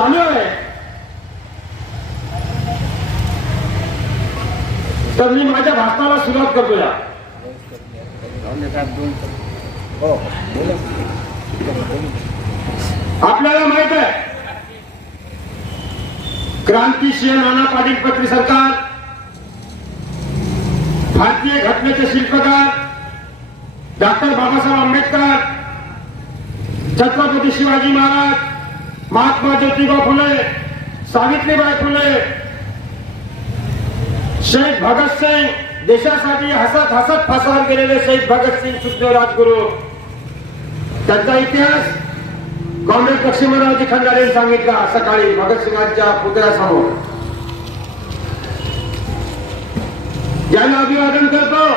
चालू आहे. तर मी माझ्या भाषणाला सुरुवात करतो या आपल्याला माहीत आहे क्रांतिशील नाना पाटील पत्री सरकार भारतीय घटनेचे शिल्पकार डॉक्टर बाबासाहेब आंबेडकर छत्रपती शिवाजी महाराज महात्मा ज्योतिबा फुले सावित्रीबाई फुले शहीद भगतसिंग देशासाठी हसत हसत फसार केलेले शहीद भगतसिंग सुखदेव राजगुरू. त्यांचा इतिहास काँग्रेस लक्ष्मणरावजी खंडारे यांनी सांगितला सकाळी भगतसिंगांच्या पुतळ्यासमोर. ज्यांना अभिवादन करतो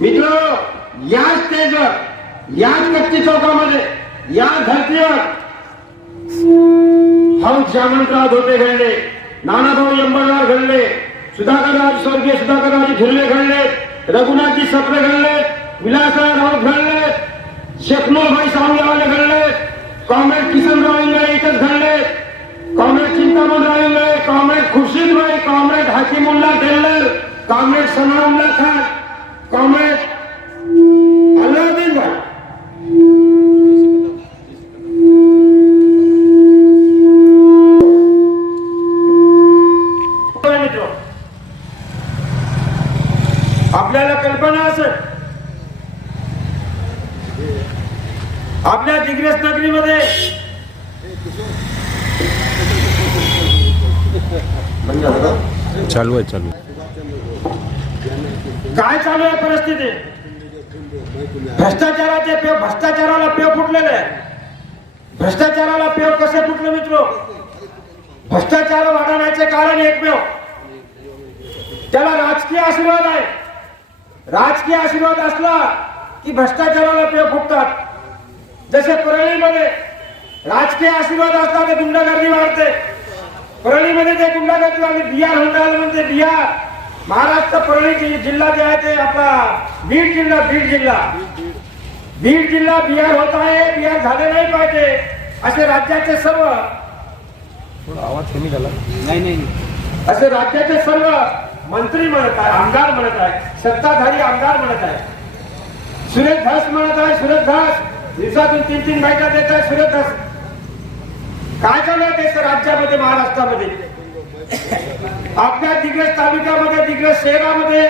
मित्र याच स्टेजवर याच कच्ची चौकामध्ये या धर्तीवर हौस जामंतराव धोटे घडले नानाभाऊ अंबरनाथ घडले सुधाकरराज स्वर्गीय सुधाकररावजी झुर्ले घडले रघुनाथजी सप्रे घडले विलासराव राऊत घडले शेखनूरभाई सावंतवाले घडले कॉम्रेड किसनराव इंगळे इथंच घडले comrade Chintamanrao Ingle comrade Khurshidbhai comrade Hakimulla देल्लर comrade Sanaulla Khan comrade चालू आहे चालू काय चालू आहे परिस्थिती? भ्रष्टाचाराचे पेव भ्रष्टाचाराला पेव फुटलेले आहे. भ्रष्टाचाराला पेव कसे फुटले मित्र? भ्रष्टाचार वाढवण्याचे कारण एकमेव. त्याला राजकीय आशीर्वाद आहे. राजकीय आशीर्वाद असला की भ्रष्टाचाराला पेव फुटतात. जसे परळीमध्ये राजकीय आशीर्वाद असला तर गुंडागर्दी वाढते. परळीमध्ये जे गुंडागर्दी वाढली बिहार हुंडाला म्हणते बिहार महाराष्ट्र परळी जिल्हा जे आहे ते आपला बीड जिल्हा बीड जिल्हा. बीड जिल्हा बिहार होत आहे बिहार झाले नाही पाहिजे असे राज्याचे सर्व आवाज कमी झाला. नाही नाही. असे राज्याचे सर्व मंत्री म्हणत आहे आमदार म्हणत आहे सत्ताधारी आमदार म्हणत आहे सुरेश धस म्हणत आहे सुरेश धस दिवसातून तीन तीन बायका देत आहे सुरेश धस काय चालू आहे ते राज्यामध्ये महाराष्ट्रामध्ये? आपल्या दिग्रस तालुक्यामध्ये दिग्रस शहरामध्ये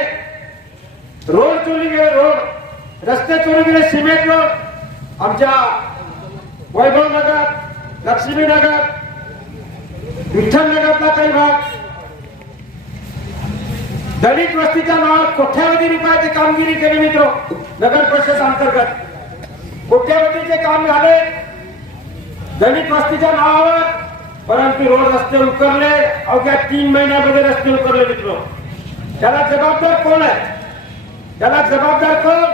रोड चोरी गेले रोड. रस्ते चोरी गेले सिमेंट रोड. आमच्या वैभव नगर लक्ष्मी नगर विठ्ठल नगरचा काही भाग. दलित वस्तीच्या नावात कोट्यावधी रुपयाची कामगिरी केली मित्र? नगर परिषद अंतर्गत. कोट्यावधीचे काम झाले. दलित वस्तीच्या नावावर परंतु रोड रस्ते उकरले. अवघ्या तीन महिन्यामध्ये रस्ते उकरले मित्र. त्याला जबाबदार कोण आहे? त्याला जबाबदार कोण?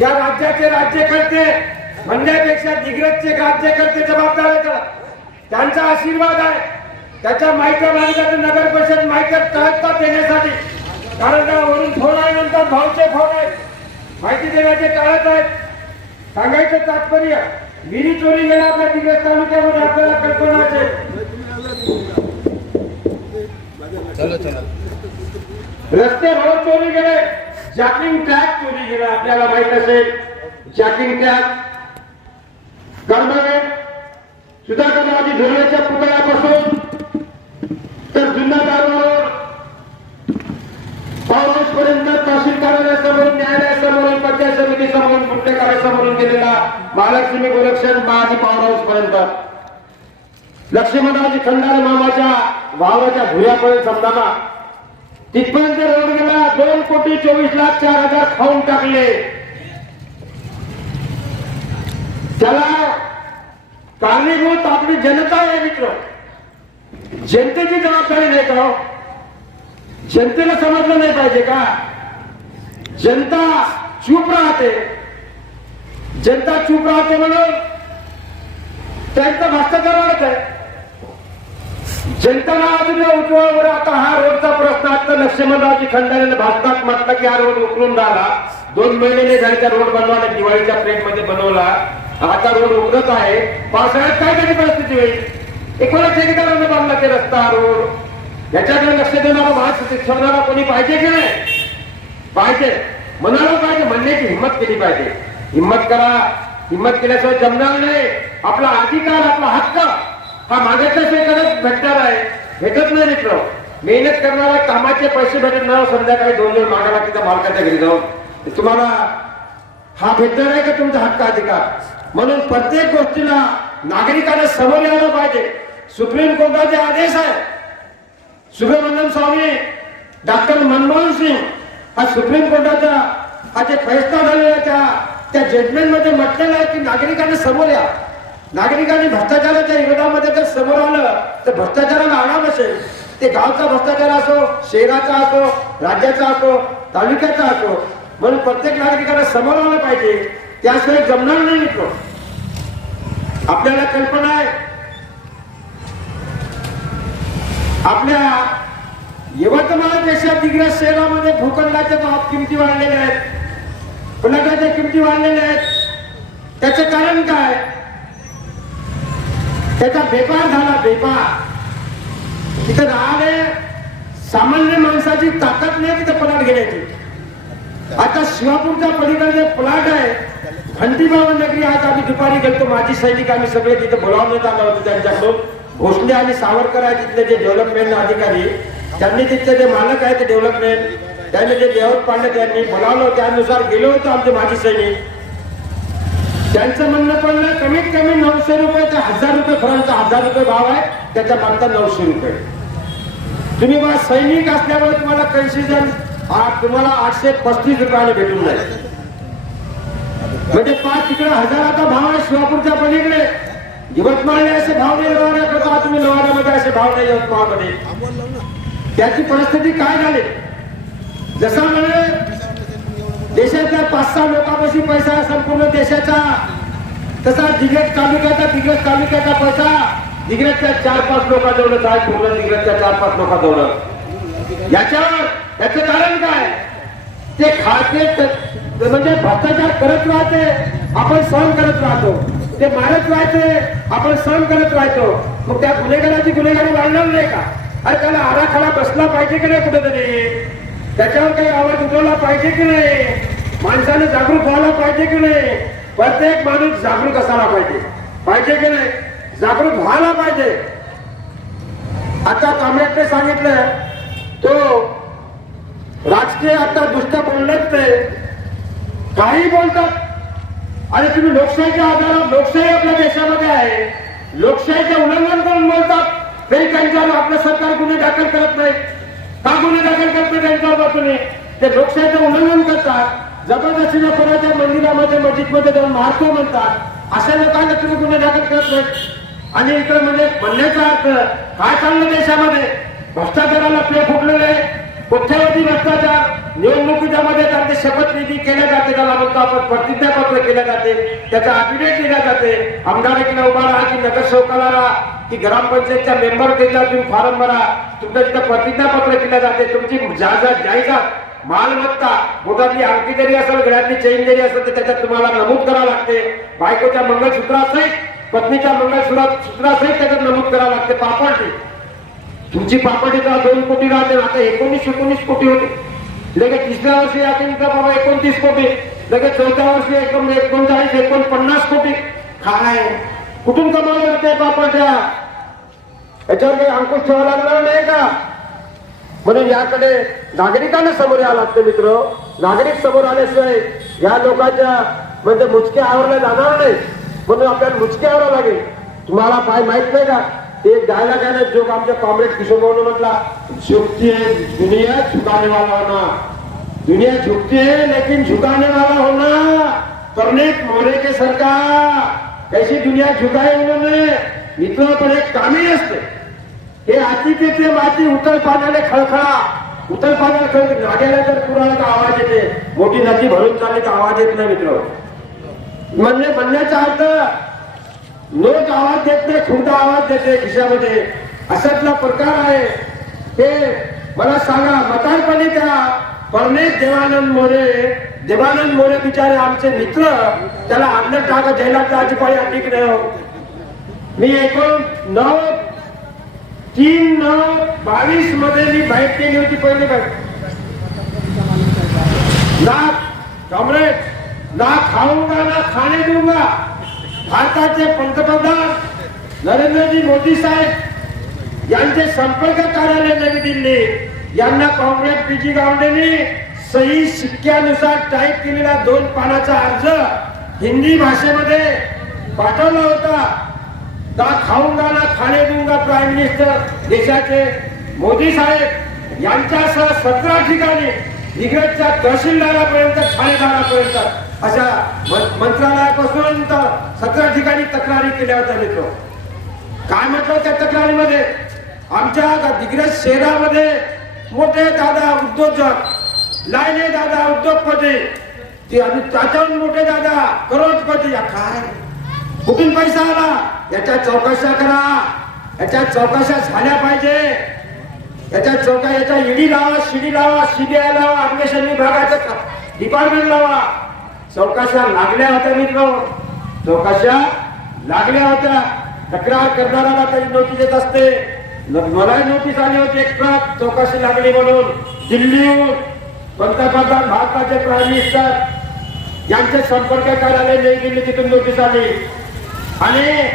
या राज्याचे राज्यकर्ते म्हणण्यापेक्षा दिग्रजचे राज्यकर्ते जबाबदार आहेत त्याला. त्यांचा आशीर्वाद आहे. त्याच्या माहिती मागितलं तर नगर परिषद माहिती कळता देण्यासाठी. कारण वरून फोन आहे नंतर भाऊचे फोन आहेत. माहिती देण्याचे टाळत आहेत. सांगायचं तात्पर्य विहिरी चोरी गेला आपल्या दिग्रज तालुक्यामध्ये आपल्याला कल्पना असेल चलो चलो. रस्ते रोड चोरी गेले जॅकिंग ट्रॅक चोरी गेले आपल्याला माहीत असेल. जॅकिंग ट्रॅक कर्मवे सुधाकररावजी धुळेच्या पुतळ्यापासून. तर जुन्ना दारोड पाऊस पर्यंत तहसील कार्यालयासमोर न्यायालयासमोर पंचायत समिती समोरून कुठल्या कार्यासमोरून गेलेला महालक्ष्मी गोरक्षण माझी पॉवर पर्यंत लक्ष्मणरावजी खंडार मामाच्या भावाच्या भुयापर्यंत समजाना. तिथपर्यंत रोड गेला दोन कोटी चोवीस लाख चार हजार खाऊन टाकले. त्याला कारणीभूत आपली जनता आहे मित्र. जनतेची जबाबदारी नाही का हो? जनतेला समजलं नाही पाहिजे का? जनता चूप राहते. जनता चूप राहते म्हणून त्यांचा भ्रष्टाचार वाढत आहे जनताला अजून उठवावर आता हा रोडचा प्रश्न आता लक्ष्मणरावजी खंडारेने भारतात म्हटलं की हा रोड उकरून राहिला. दोन महिने झाले रोड बनवायला दिवाळीच्या प्लेटमध्ये बनवला. आता रोड उघडत आहे. पावसाळ्यात काय कधी परिस्थिती होईल. एकोणा ठेकेदारांना बांधला ते रस्ता रोड. याच्याकडे लक्ष देणारा भाग ठेवणारा कोणी पाहिजे की नाही? पाहिजे. म्हणाला पाहिजे म्हणण्याची हिंमत केली पाहिजे. हिंमत करा. हिंमत केल्याशिवाय जमणार नाही. आपला अधिकार आपला हक्क हा मागितल्याशिवाय कधीच भेटणार आहे. भेटत नाही मित्र. मेहनत करणारा कामाचे पैसे भेटत नाही. संध्याकाळी दोन दोन मागायला तिथं मालकाच्या घरी जाऊन. तुम्हाला हा भेटणार आहे का तुमचा हक्क अधिकार? म्हणून प्रत्येक गोष्टीला नागरिकांना समोर यायला पाहिजे. सुप्रीम कोर्टाचे आदेश आहे. सुब्रमण्यम स्वामी डॉक्टर मनमोहन सिंग हा सुप्रीम कोर्टाचा हा जे फैसला झालेला त्या त्या जजमेंटमध्ये म्हटलेलं आहे की नागरिकांना समोर या. नागरिकांनी भ्रष्टाचाराच्या विरोधामध्ये जर समोर आलं तर भ्रष्टाचाराला आराम असेल. ते गावचा भ्रष्टाचार असो शहराचा असो राज्याचा असो तालुक्याचा असो म्हणून प्रत्येक नागरिकांना समोर आलं पाहिजे. त्याशिवाय जमणार नाही मित्र. आपल्याला कल्पना आहे आपल्या यवतमाळ देशात दिग्रस शहरामध्ये भूखंडाच्या भाव किमती वाढलेल्या आहेत. पुलाच्या किमती वाढलेल्या आहेत. त्याचं कारण काय? त्याचा बेपार झाला बेपार. तिथं राहणे सामान्य माणसाची ताकद नाही तिथं पलाट घेण्याची. आता शिवापूरच्या पलीकडे प्लॉट आहे. घंटीबाबा नगरी आज आम्ही दुपारी गेलतो. माझी सैनिक आम्ही सगळे तिथे बोलावण्यात आलं होतं त्यांच्याकडून. भोसले आणि सावरकर आहे तिथले जे डेव्हलपमेंट अधिकारी त्यांनी तिथले जे मालक आहे ते डेव्हलपमेंट त्यांनी जे देवत पांडे त्यांनी बोलावलं त्यानुसार गेलो होतो आमचे माजी सैनिक. त्यांचं म्हणणं पडलं कमीत कमी नऊशे रुपये ते हजार रुपये फरांचा हजार रुपये भाव आहे त्याच्या मागचा नऊशे रुपये. तुम्ही बा सैनिक असल्यामुळे तुम्हाला कन्सिजन तुम्हाला आठशे पस्तीस रुपयाने भेटून जाईल. म्हणजे पाच तिकडे हजाराचा भाव आहे शिवापूरच्या पलीकडे. यवतमाळने असे भाव नाही लोणाऱ्या करता तुम्ही लोणाऱ्यामध्ये असे भाव नाही यवतमाळमध्ये त्याची परिस्थिती काय झाली? जसा म्हणजे देशाच्या पाच सहा लोकांपाशी पैसा संपूर्ण देशाचा. तसा दिग्रज तालुक्याचा दिग्रज तालुक्याचा पैसा दिग्रजच्या चार पाच लोकांजवळ काय पूर्ण दिग्रजच्या चार पाच लोकांजवळ. याच्यावर याचं कारण काय? ते खाते म्हणजे भ्रष्टाचार करत राहते आपण सहन करत राहतो. ते मारत राहायचे आपण सहन करत राहतो मग त्या गुन्हेगाराची गुन्हेगारी वाढणार नाही का? अरे त्याला आराखडा बसला पाहिजे की नाही कुठेतरी? त्याच्यावर काही आवाज उठवला पाहिजे की नाही? माणसाने जागरूक व्हायला पाहिजे की नाही? प्रत्येक माणूस जागरूक असायला पाहिजे. पाहिजे की नाही? जागरूक व्हायला पाहिजे. आता कॉम्रेडने सांगितलं. तो राजकीय आता दुष्ट बोललेच ते. काही बोलतात. आणि तुम्ही लोकशाहीच्या आधारावर लोकशाही आपल्या देशामध्ये आहे. लोकशाहीचे उल्लंघन करून बोलतात. तरी त्यांच्यावर आपलं सरकार गुन्हे दाखल करत नाही. का गुन्हे दाखल करत नाही त्यांच्यावर तुम्ही? ते लोकशाहीचं उल्लंघन करतात. जबरदस्तीने कोणाच्या मंदिरामध्ये मस्जिदमध्ये जाऊन मारतो म्हणतात. अशा लोकांना तुम्ही गुन्हे दाखल करत नाही. आणि इकडे म्हणजे म्हणण्याचा अर्थ काय चाललं देशामध्ये? भ्रष्टाचाराला आपले फुटलेले आहे. कोट्यावधी भ्रष्टाचार? निवडणुकीच्यामध्ये त्यांचे शपथविधी केल्या जाते त्याला म्हणतो आपण प्रतिज्ञापत्र केल्या जाते त्याचा अफिडेव्हिट दिल्या जाते. आमदारकीला उभा राहा की नगरसेवकाला राहा की ग्रामपंचायतच्या मेंबर त्याच्या तुम्ही फॉर्म भरा. तुमच्या तिथं प्रतिज्ञापत्र केल्या जाते. तुमची जायदाद जायदाद मालमत्ता बोटातली अंगठी जरी असेल गळ्यातली चैन जरी असेल तर त्याच्यात तुम्हाला नमूद करावं लागते. बायकोच्या मंगळसूत्रासहित पत्नीच्या मंगळसूत्रासहित सूत्रासहित त्याच्यात नमूद करावं लागते. पापडी तुमची पापडी तर दोन कोटी राहते आता एकोणीस एकोणीस कोटी होते. लगेच तिसऱ्या वर्षी असेल बाबा एकोणतीस कोटी. लगेच चौथ्या वर्षी एकोण एकोणचाळीस एकोणपन्नास कोटी. काय कुठून कमावलं ते बापा त्या याच्यावर काही अंकुश ठेवा लागणार नाही का? म्हणून याकडे नागरिकांना समोर यावं लागतं मित्र. नागरिक समोर आल्याशिवाय या लोकांच्या म्हणजे मुचके आवरल्या जाणार नाही म्हणून आपल्याला मुचके आवरावं लागेल. तुम्हाला पाय माहीत नाही का? ते एक डायलॉग आहे जो आमच्या कॉम्रेड किशोर भाऊ म्हटला झुकती है दुनिया झुकाने वाला होना दुनिया झुकती है लेकिन झुकाने वाला होना करने मोरे के सरकार. कैसी दुनिया झुकाए उन्होंने? मित्र पण एक कामी असते. हे हाती ते माती उतर पाण्याने खळखळा. उतर पाण्याला खळ नाग्याला तर पुराला तर आवाज येते? मोठी नदी भरून चालली तर आवाज येत नाही मित्र म्हणणे म्हणण्याचा अर्थ लोक आवाज देत नाही खुर्दा आवाज देते खिशामध्ये. अशातला प्रकार आहे. हे मला सांगा मतारपणे त्या परमेश देवानंद मोरे देवानंद मोरे बिचारे आमचे मित्र त्याला अन्न टाका जैलात जायची अधिक नाही हो? मी एकूण नऊ तीन नऊ बावीसमध्ये मी बाईट केली होती पहिली बाईट ना कॉम्रेड ना खाऊंगा ना खाणे दूंगा भारताचे पंतप्रधान नरेंद्रजी मोदी साहेब यांचे संपर्क कार्यालय नवी दिल्ली. यांना काँग्रेस पीजी गावडेने सही शिक्क्यानुसार टाईप केलेला दोन पानाचा अर्ज हिंदी भाषेमध्ये पाठवला होता. दा खाऊंगा ना खाणे दूंगा प्राईम मिनिस्टर देशाचे मोदी साहेब यांच्यासह सतरा ठिकाणी दिग्रजच्या तहसीलदारापर्यंत ठाणेदारापर्यंत अशा मंत्रालयापासून तर सतरा ठिकाणी तक्रारी केल्या होत्या मित्र. काय म्हटलं त्या तक्रारीमध्ये? आमच्या दिग्रज शहरामध्ये मोठे दादा उद्योजक लायने दादा उद्योगपती ते आणि त्याच्याहून मोठे दादा करोडपती या काय? कुठून पैसा आला? याच्या चौकशा करा. याच्या चौकशा झाल्या पाहिजे. याच्या चौका याच्या ईडी लावा शिडी लावा सीबीआय लावा अन्वेषण विभागाचं डिपार्टमेंट लावा. चौकाशा लागल्या होत्या मित्र चौकाशा लागल्या होत्या. तक्रार करणाऱ्याला तरी नोटीस येत असते. न- मलाही नोटीस आली होती एक प्रत लागली म्हणून. दिल्लीहून पंतप्रधान भारताचे प्राईम मिनिस्टर यांचे संपर्क कार्यालय नवी दिल्ली तिथून नोटीस आली. आणि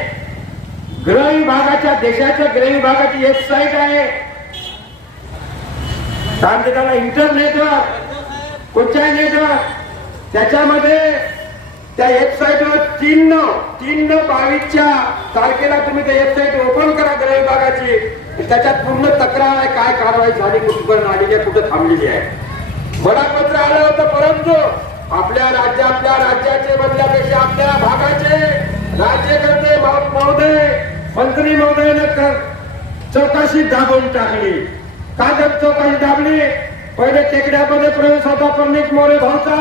गृह विभागाच्या देशाच्या गृह विभागाची वेबसाईट आहे. काय म्हणते त्याला इंटरनेटवर कोणत्याही नेटवर त्याच्यामध्ये त्या वेबसाईटवर तीन न तीन न बावीसच्या तारखेला तुम्ही त्या वेबसाईट ओपन करा गृह विभागाची. त्याच्यात पूर्ण तक्रार आहे काय कारवाई झाली कुठपर्यंत आलेली आहे कुठं थांबलेली आहे. बडापत्र आलं होतं परंतु आपल्या राज्यातल्या राज्याचे बदल्यापेक्षा आपल्या भागाचे राज्यकर्ते महोदय मंत्री महोदयानं चौकाशी दाबून टाकली. काय जर चौकाशी दाबली. पहिले टेकड्यामध्ये प्रवेश होता परमित मोरे भावचा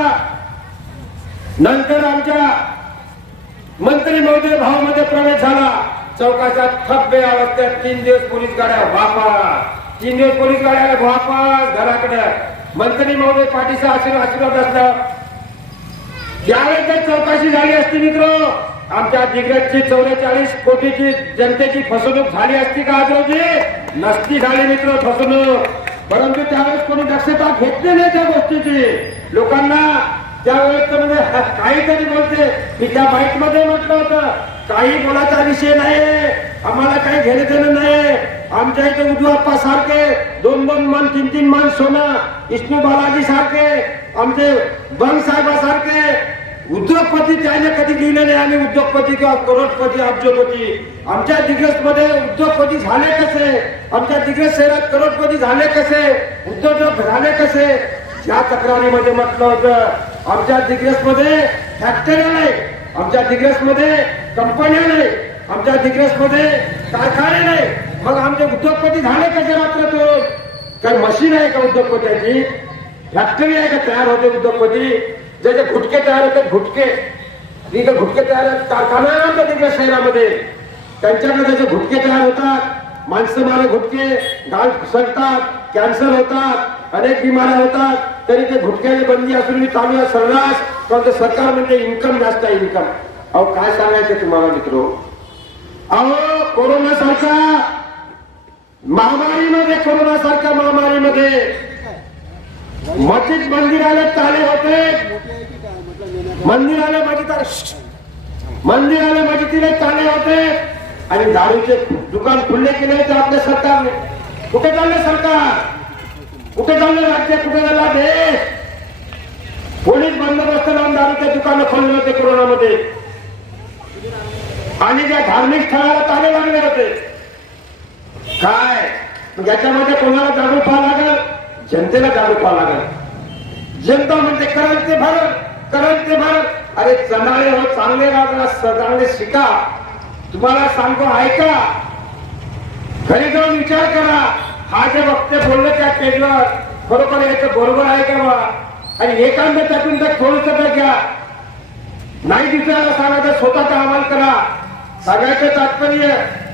नंतर आमच्या मंत्री महोदय भावामध्ये प्रवेश झाला. चौकाच्या थब्बे अवस्थेत तीन दिवस पोलीस गाड्या वापस. तीन दिवस पोलीस गाड्या वापस घराकडे. मंत्री महोदय पाठीचा आशीर्वाद आशीर्वाद असला ज्यावेळेस जर चौकशी झाली असती मित्र आमच्या दिग्रजची चौवेचाळीस कोटीची जनतेची फसवणूक झाली असती का आज रोजी? नसती झाली मित्र फसवणूक. परंतु त्यावेळेस कोणी दक्षता घेतली नाही त्या गोष्टीची. लोकांना त्यावेळेस म्हणजे काहीतरी बोलते. मी त्या बाईकमध्ये म्हटलं होतं काही बोलाचा विषय नाही आम्हाला काही घेणे देणं नाही आमच्या इथे उद्धवाप्पा सारखे दोन दोन मन तीन तीन मन सोनं विष्णू बालाजी सारखे आमचे बंग साहेबासारखे उद्योगपती त्याने कधी लिहिले नाही आम्ही उद्योगपती किंवा करोडपती अब्जोपती. आमच्या दिग्रसमध्ये उद्योगपती झाले कसे? आमच्या दिग्रस शहरात करोडपती झाले कसे? उद्योजक झाले कसे? या तक्रारीमध्ये म्हटलं होतं. आमच्या दिग्रसमध्ये फॅक्टऱ्या नाही आमच्या दिग्रसमध्ये कंपन्या नाही आमच्या दिग्रसमध्ये कारखाने नाही. मग आमचे उद्योगपती झाले कसे रात्र काही मशीन आहे का उद्योगपत्याची? फॅक्टरी आहे का तयार होते उद्योगपती? जे जे घुटके तयार होते घुटके. घुटके तयार कारखाना आमच्या दिग्रस शहरामध्ये. त्यांच्याकडे त्याचे घुटके तयार होतात माणसं मारे घुटके गाल सरतात कॅन्सर होतात अनेक बिमाऱ्या होतात तरी ते घुटक्याने बंदी असून मी चांगला सर्रास. पण ते सरकार म्हणजे इन्कम जास्त आहे इन्कम अहो काय सांगायचं तुम्हाला मित्र? अहो कोरोना सारखा महामारीमध्ये कोरोना सारख्या महामारीमध्ये मस्जिद मंदिराला चाले होते. मंदिराला मस्जिद मंदिराला मस्जिदीला चाले होते. आणि दारूचे दुकान खुल्ले केले तर आपल्या सरकारने कुठे चाललं सरकार? कुठे चालले राज्य? कुठे झाला देश? पोलीस बंदोबस्त लावून दारूचे दुकानं खोलले होते कोरोनामध्ये. आणि ज्या धार्मिक स्थळाला ताणे लागले होते. काय? याच्यामध्ये कोणाला जागरूक व्हावं लागल? जनतेला जागरूक व्हावं लागल. जनता म्हणते करल ते भारत करल ते भारत. अरे चांगले हो चांगले राहा चांगले शिका तुम्हाला सांगतो ऐका. घरी जाऊन विचार करा. हा जे वक्ते बोलले त्या स्टेजवर खरोखर याचं बरोबर आहे का बा? आणि एकांत त्यातून तर थोडस तर घ्या. नाही दुसऱ्याला तर स्वतःचा अहवाल करा. सगळ्याचं तात्पर्य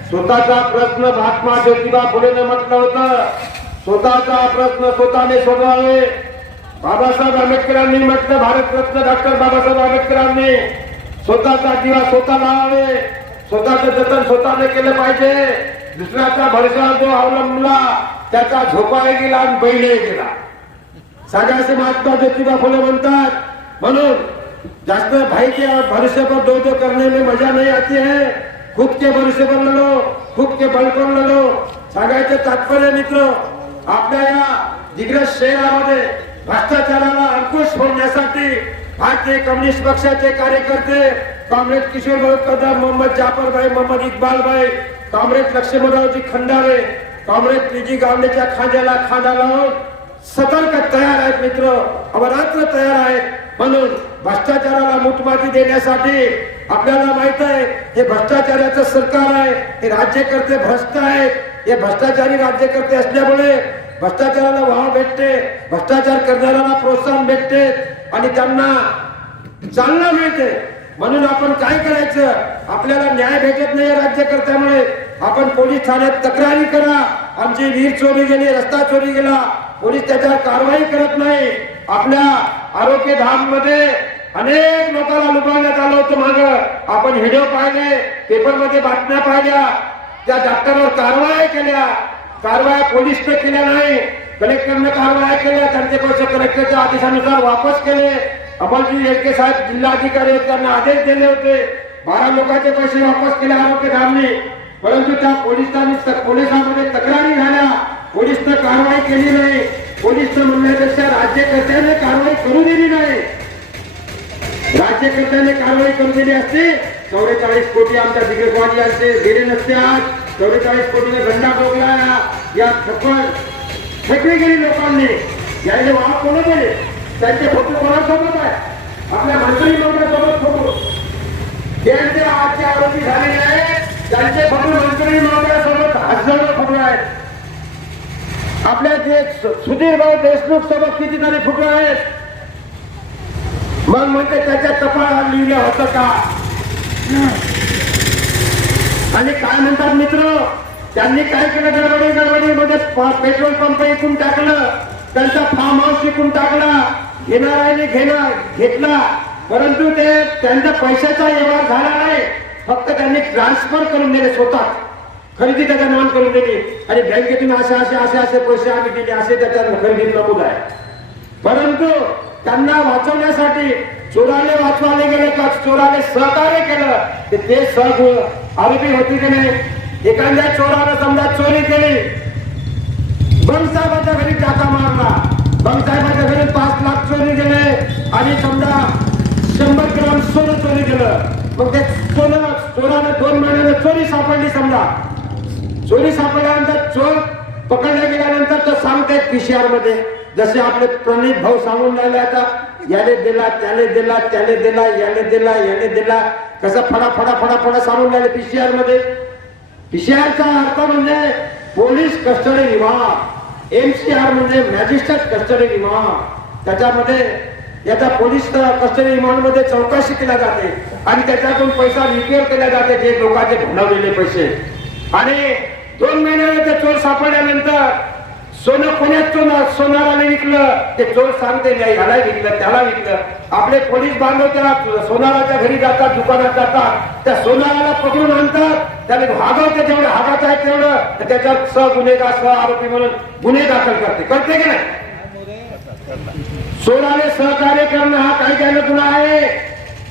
स्वतःचा प्रश्न महात्मा ज्योतिबा फुलेने म्हटलं होतं. स्वतःचा प्रश्न स्वतःने सोडवावे. बाबासाहेब आंबेडकरांनी म्हटलं भारतरत्न डॉक्टर बाबासाहेब आंबेडकरांनी स्वतःचा दिवा स्वतः लावावे. स्वतःचं जतन स्वतःने केलं पाहिजे. दुसऱ्याचा भरसा जो अवलंबला त्याचा झोपाही गेला आणि बैलही गेला. सगळ्याचे महात्मा ज्योतिबा फुले म्हणतात म्हणून जास्त भाई के भरोसे पर दो दो करने में मजा नहीं आती है खुद के भरोसे पर लढो खुद के बल पर लढो. सांगायचं तात्पर्य मित्र आपल्या या दिग्रज शहरामध्ये भ्रष्टाचाराला अंकुश फोडण्यासाठी भारतीय कम्युनिस्ट पक्षाचे कार्यकर्ते कॉम्रेड किशोर भाऊ मोहम्मद जाफर भाई मोहम्मद इकबाल भाई कॉम्रेड लक्ष्मणरावजी खंडारे कॉम्रेड निजी गावडेच्या खांद्याला खांदा लावून सतर्क तयार आहेत मित्र अवरात्र तयार आहेत म्हणून भ्रष्टाचाराला मुठमाती देण्यासाठी आपल्याला माहीत आहे हे भ्रष्टाचाराचं सरकार आहे हे राज्यकर्ते भ्रष्ट आहेत हे भ्रष्टाचारी राज्यकर्ते असल्यामुळे भ्रष्टाचाराला वाव भेटते भ्रष्टाचार करणाऱ्याला प्रोत्साहन भेटते आणि त्यांना चालना मिळते म्हणून आपण काय करायचं? आपल्याला न्याय भेटत नाही राज्यकर्त्यामुळे. आपण पोलीस ठाण्यात तक्रारी करा. आमची वीर चोरी गेली रस्ता चोरी गेला. पोलीस त्याच्यावर कारवाई करत नाही. आपल्या आरोग्य धाममध्ये अनेक लोकांना लुबावण्यात आलं होतं माग. आपण व्हिडिओ पाहिले पेपरमध्ये बातम्या पाहिल्या. त्या डॉक्टरवर कारवाया केल्या. कारवाया पोलीस केल्या नाही. कलेक्टरने कारवाया केल्या. त्यांचे पैसे कलेक्टरच्या आदेशानुसार वापस केले. अमलजी येडके साहेब जिल्हाधिकारी आहेत, त्यांना आदेश दिले होते. बारा लोकांचे पैसे वापस केले आरोग्य धामनी परंतु त्या पोलिसांनी पोलिसांमध्ये तक्रारी झाल्या. पोलिसनं कारवाई केली नाही. पोलिसनं म्हणण्यापेक्षा राज्यकर्त्याने कारवाई करू दिली नाही. राज्यकर्त्याने कारवाई करू दिली असती चौवेचाळीस कोटी आमच्या दिग्गजवादी यांचे गेले नसते आज. चौवेचाळीस कोटीने गंडा ठोकला या थप्पड फेकली गेली लोकांनी. यायचे वाव कोण त्यांचे फोटो कोणासोबत आहे? आपल्या मंत्री मंडळासोबत फोटो. त्यांचे आजचे आरोपी झालेले आहेत. त्यांचे फोटो मंत्री मंडळासोबत हजारो फोटो आहेत. आपल्या जे सुधीरभाऊ सुधीर देशमुख सोबत कितीतरी फोटो आहेत. मग म्हणजे त्याच्या कपाळावर लिहिलं होतं का? आणि काय म्हणतात मित्र? त्यांनी काय केलं? गडबडी गडबडीमध्ये मध्ये पेट्रोल पंप इकून टाकलं. त्यांचा फार्म हाऊस विकून टाकला. घेणाऱ्याने घेणार घेतला. परंतु ते त्यांचा पैशाचा व्यवहार झाला नाही. फक्त त्यांनी ट्रान्सफर करून दिले स्वतः. खरेदी त्याच्या नोंद करून दिली. आणि बँकेतून असे असे असे असे पैसे आम्ही दिले असे त्याच्या खरेदी नमूद आहे. परंतु त्यांना वाचवण्यासाठी चोराले वाचवायला गेले का? चोराने सहकार्य केलं. ते ते सह आरोपी होते की नाही? एखाद्या चोरानं समजा चोरी केली. बंग साहेबाच्या घरी टाका मारला. बंग साहेबाच्या घरी पाच लाख चोरी गेले आणि समजा शंभर ग्राम सोनं चोरी केलं. मग ते सोनं चोरानं दोन महिन्याने चोरी सापडली समजा. चोरी सापडल्यानंतर चोर पकडला गेल्यानंतर तो सांगतायत पीसीआरमध्ये जसे आपले प्रणित भाऊ सांगून राहिले आता याने दिला त्याने दिला त्याने दिला याने दिला याने दिला. कसं फडा फडा फडा फडा सांगून राहिले पीसीआरमध्ये पीसीआरचा अर्थ म्हणजे पोलीस कस्टडी विभाग. एमसीआर म्हणजे मॅजिस्ट्रेट कस्टडी विभाग. त्याच्यामध्ये याचा पोलीस कस्टडी मध्ये चौकशी केल्या जाते आणि त्याच्यातून पैसा रिपेअर केला जाते जे लोकांचे भंडवलेले पैसे. आणि दोन महिन्याने ते चोर सापडल्यानंतर सोनं पुण्यात सोनाराने विकलं? ते चोर सांगते नाही ह्याला विकलं त्याला विकलं. आपले पोलीस बांधव त्याला सोनाराच्या घरी जातात दुकानात जातात. त्या सोनाराला पकडून आणतात. त्याने भागवते जेवढं हागात आहे तेवढं. त्याच्यात सह गुन्हेगार सह आरोपी म्हणून गुन्हे दाखल करते. करते की नाही? चोराने सहकार्य करणं हा कायद्याने गुन्हा आहे.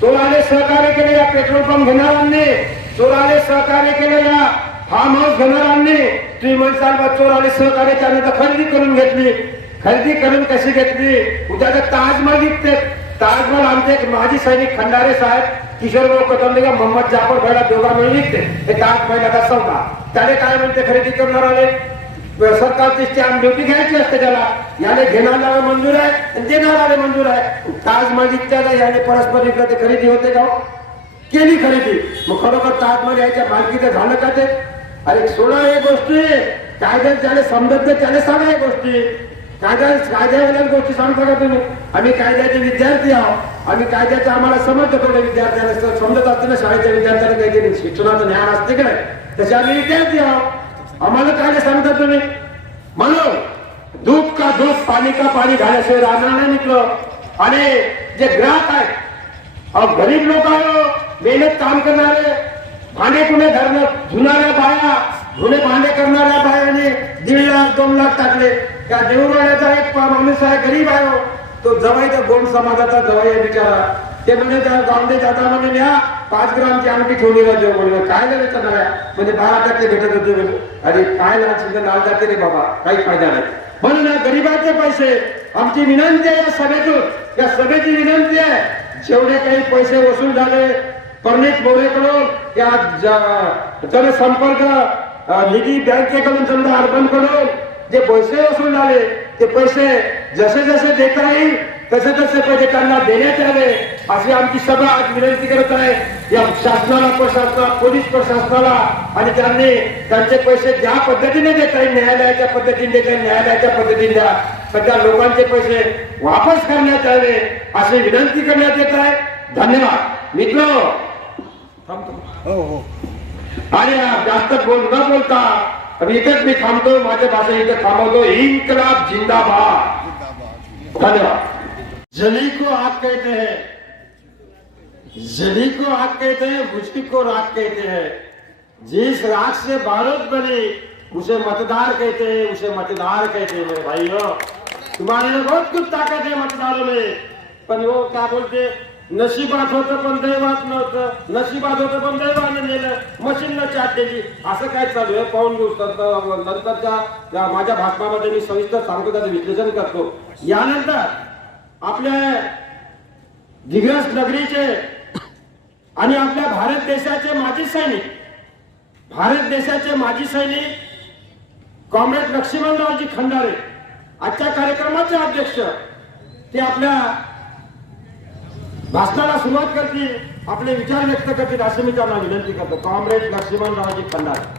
चोराने सहकार्य केलं या पेट्रोल पंप घेणाऱ्यांनी चोराने सहकार्य केलं या फार्म हाऊस घेणाऱ्यांनी श्रीमंत साहेब चोराने सहकार्य त्यानंतर खरेदी करून घेतली. खरेदी करून कशी घेतली? उद्या तर ताजमहल विकते ताजमहल आमचे एक माजी सैनिक खंडारे साहेब किशोरभाऊ कदम का मोहम्मद जाफर भाईला दोघा मिळून विकते हे ताजमहलाचा सौदा त्याने काय म्हणते? खरेदी करणार आले? सरकारची स्टॅम्प ड्युटी घ्यायची असते त्याला. याने घेणाऱ्याला मंजूर आहे आणि देणाऱ्याला मंजूर आहे. ताजमहल इत्यादी याने परस्पर इकडे खरेदी होते का हो? केली खरेदी. मग खरोखर ताजमहल यायच्या मालकीचं झालं का ते? अरे सोडा हे गोष्टी. कायद्यात ज्याने समजत त्याने सांगा या गोष्टी. कायद्या कायद्यावाल्या गोष्टी सांगता का तुम्ही? आम्ही कायद्याचे विद्यार्थी आहोत. आम्ही कायद्याचं आम्हाला समजतं थोडं विद्यार्थ्यांना? समजत असते ना शाळेच्या विद्यार्थ्यांना काहीतरी शिक्षणाचं ज्ञान असते का नाही? तसे आम्ही विद्यार्थी आहोत. आम्हाला काय नाही सांगता तुम्ही? म्हणून दूध का दूध पाणी का पाणी घाल्याशिवाय राहणार नाही निघलं आणि जे ग्राहक आहेत गरीब लोक आहे हो, मेहनत काम करणारे. भांडे कुणे धरणं धुणाऱ्या बाया धुणे भांडे करणाऱ्या बायाने दीड लाख दोन लाख टाकले. त्या देऊळवाड्याचा एक माणूस आहे गरीब आहे हो. तो जवाई त्या गोंड समाजाचा जवाई आहे बिचारा. ते म्हणजे त्या गावडे जाता म्हणे न्या पाच ग्रामची आमटी ठेवली राहते म्हणजे काय झालं विचारणार म्हणजे बारा टक्के भेटत होते अरे काय झालं सुद्धा लाल जाते रे बाबा. काही फायदा नाही. म्हणून गरीबाचे गरिबाचे पैसे. आमची विनंती आहे या सभेतून. या सभेची विनंती आहे. जेवढे काही पैसे वसूल झाले परनीत मोरेकडून या जनसंपर्क निधी बँकेकडून समजा अर्बनकडून जे पैसे वसूल झाले ते पैसे जसे जसे देता येईल तसे तसे पैसे त्यांना देण्यात यावे अशी आमची सभा आज विनंती करत आहे. या शासनाला प्रशासनाला पोलीस प्रशासनाला आणि त्यांनी त्यांचे पैसे ज्या पद्धतीने देता येईल न्यायालयाच्या पद्धतीने देता न्यायालयाच्या पद्धतीने द्या. सध्या लोकांचे पैसे वापस करण्यात यावे अशी विनंती करण्यात येत आहे. धन्यवाद. मित्र हो हो. आणि जास्त बोल न बोलता इथेच मी थांबतो माझ्या भाषा इथे थांबवतो इन्कलाब जिंदाबाद. धन्यवाद. जली को आग कहते हैं जली को आग कहते हैं मुझकी को राख कहते हैं जिस राख से बारूद बने उसे मतदार कहते हैं उसे मतदार कहते हैं भाइयों तुम्हारे में बहुत कुछ ताकत है मतदारों में पण वो क्या बोलते नशिबात होतं पण दैवात नव्हतं नशिबात होतं पण दैवाने नेलं मशीनला चाट द्यायची असं काय चालू आहे पाहून घेऊ तर नंतरच्या माझ्या भाषणामध्ये मी सविस्तर सांगतो त्याचं विश्लेषण करतो यानंतर आपल्या दिग्रस नगरीचे आणि आपल्या भारत देशाचे माजी सैनिक भारत देशाचे माजी सैनिक कॉम्रेड लक्ष्मणरावजी खंडारे आजच्या कार्यक्रमाचे अध्यक्ष ते आपल्या भाषणाला सुरुवात करतील आपले विचार व्यक्त करतील असे मी त्यांना विनंती करतो. कॉम्रेड लक्ष्मणरावजी खंडारे.